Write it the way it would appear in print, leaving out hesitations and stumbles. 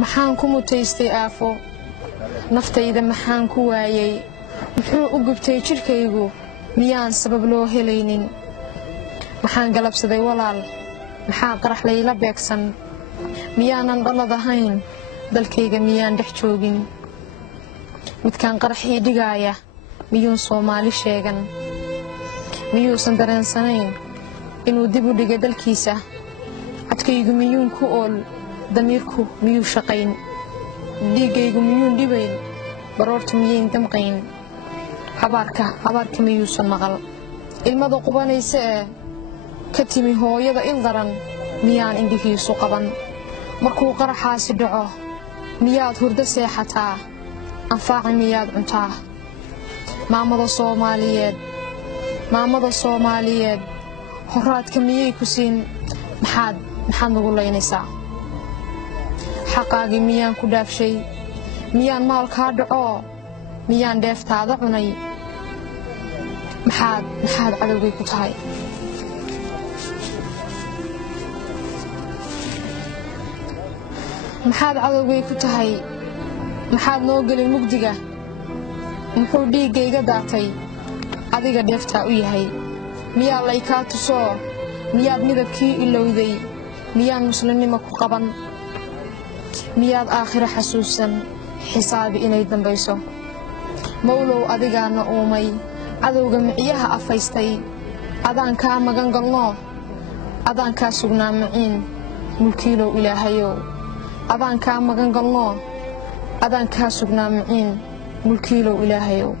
maxaan ku mutaystay aafo naftayda maxaan ku waayay muxuu u gubtay jirkaygu miyaan sabab loo helaynin maxaan galabsaday walaal maxaa qarax layla beegsan miyaanan dhalad ahayn dalkayga miyaan dhex joogin midkaan qarax ii dhigaaya miyuun Soomaali sheegan miyuusan dareensanayn inuu dib u dhigay dalkiisa codkaygu miyuun ku ool damiirku miyuu shaqayn dhiigaygu miyuun dhibayn baroortu miyayn damqayn habaarka miyuusan maqal ilmada qubanaysa ee ka timi hooyada il daran miyaan indhihiisu qaban markuu qaraxaasi dhaco miyaad hurdo seexataa anfaaci miyaad cuntaa maamada Soomaaliyeed horaadka miyay ku siin maxaad nagu laynaysaa xaqaagii miyaan ku dhaafshay miyaan maalkaa dhaco miyaan dheeftaada cunay maxaad cadowgay ku tahay maxaad noo gelin mugdiga muxuu dhiigayga daatay adiga dheeftaa u yahay miyaa laykaa tusoo miyaad midabkii ilowday miyaan muslimnimo ku qaban miyaad aakhiro xasuusan xisaabi inay dambayso mawlow adigaana uumay cadowga miciyaha afaystay adaan kaa magan galno adaan kaa sugnaa maciin mulkiilow ilaahayow adaan kaa magan galno adaan kaa sugnaa maciin mulkiilow ilaahayow